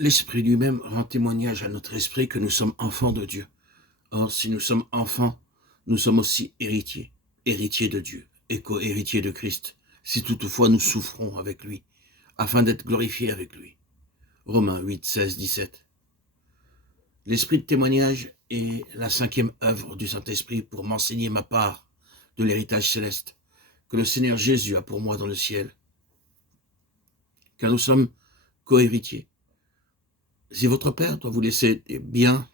L'Esprit lui-même rend témoignage à notre esprit que nous sommes enfants de Dieu. Or, si nous sommes enfants, nous sommes aussi héritiers, héritiers de Dieu et co-héritiers de Christ, si toutefois nous souffrons avec lui, afin d'être glorifiés avec lui. Romains 8, 16, 17. L'Esprit de témoignage est la 5e œuvre du Saint-Esprit pour m'enseigner ma part de l'héritage céleste que le Seigneur Jésus a pour moi dans le ciel. Car nous sommes co-héritiers. Si votre Père doit vous laisser des biens,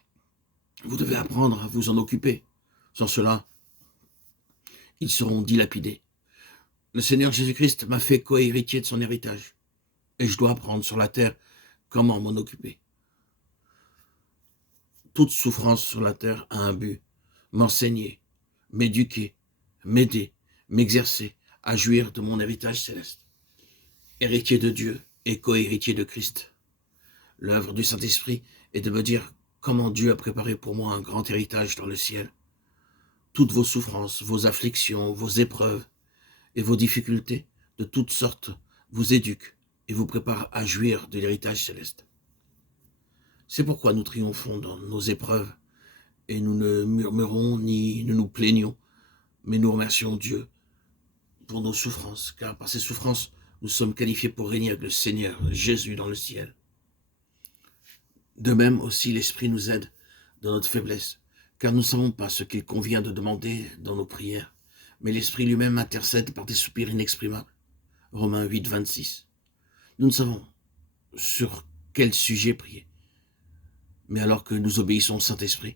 vous devez apprendre à vous en occuper. Sans cela, ils seront dilapidés. Le Seigneur Jésus-Christ m'a fait co-héritier de son héritage. Et je dois apprendre sur la terre comment m'en occuper. Toute souffrance sur la terre a un but. M'enseigner, m'éduquer, m'aider, m'exercer à jouir de mon héritage céleste. Héritier de Dieu et co-héritier de Christ. L'œuvre du Saint-Esprit est de me dire comment Dieu a préparé pour moi un grand héritage dans le ciel. Toutes vos souffrances, vos afflictions, vos épreuves et vos difficultés de toutes sortes vous éduquent et vous préparent à jouir de l'héritage céleste. C'est pourquoi nous triomphons dans nos épreuves et nous ne murmurons ni ne nous plaignons, mais nous remercions Dieu pour nos souffrances, car par ces souffrances, nous sommes qualifiés pour régner avec le Seigneur Jésus dans le ciel. De même aussi, l'Esprit nous aide dans notre faiblesse, car nous ne savons pas ce qu'il convient de demander dans nos prières, mais l'Esprit lui-même intercède par des soupirs inexprimables. Romains 8, 26. Nous ne savons sur quel sujet prier, mais alors que nous obéissons au Saint-Esprit,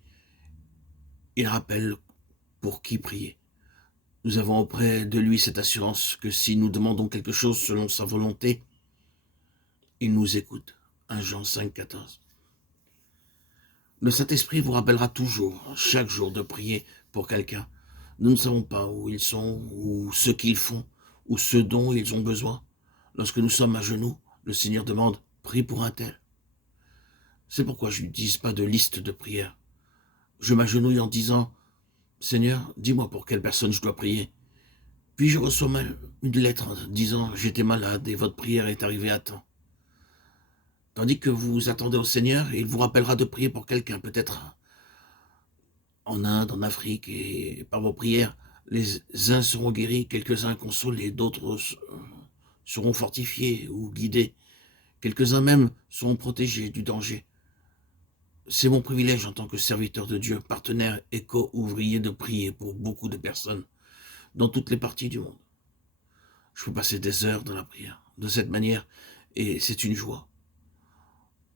il rappelle pour qui prier. Nous avons auprès de lui cette assurance que si nous demandons quelque chose selon sa volonté, il nous écoute. 1 Jean 5, 14. Le Saint-Esprit vous rappellera toujours, chaque jour, de prier pour quelqu'un. Nous ne savons pas où ils sont, ou ce qu'ils font, ou ce dont ils ont besoin. Lorsque nous sommes à genoux, le Seigneur demande « Prie pour un tel ». C'est pourquoi je n'utilise pas de liste de prières. Je m'agenouille en disant « Seigneur, dis-moi pour quelle personne je dois prier ». Puis je reçois une lettre disant « J'étais malade et votre prière est arrivée à temps ». Tandis que vous attendez au Seigneur, il vous rappellera de prier pour quelqu'un, peut-être en Inde, en Afrique, et par vos prières, les uns seront guéris, quelques-uns consolés, d'autres seront fortifiés ou guidés, quelques-uns même seront protégés du danger. C'est mon privilège en tant que serviteur de Dieu, partenaire et co-ouvrier de prier pour beaucoup de personnes dans toutes les parties du monde. Je peux passer des heures dans la prière de cette manière et c'est une joie.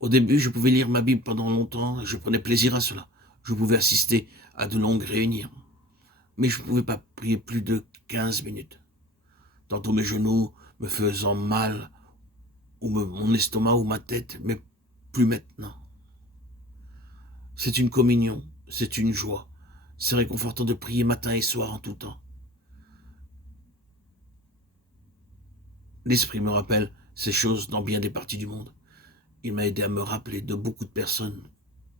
Au début, je pouvais lire ma Bible pendant longtemps et je prenais plaisir à cela. Je pouvais assister à de longues réunions, mais je ne pouvais pas prier plus de 15 minutes. Tantôt mes genoux me faisant mal, ou mon estomac ou ma tête, mais plus maintenant. C'est une communion, c'est une joie. C'est réconfortant de prier matin et soir en tout temps. L'Esprit me rappelle ces choses dans bien des parties du monde. Il m'a aidé à me rappeler de beaucoup de personnes,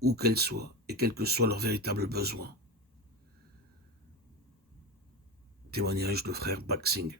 où qu'elles soient, et quel que soit leur véritable besoin. Témoignage de frère Baxing.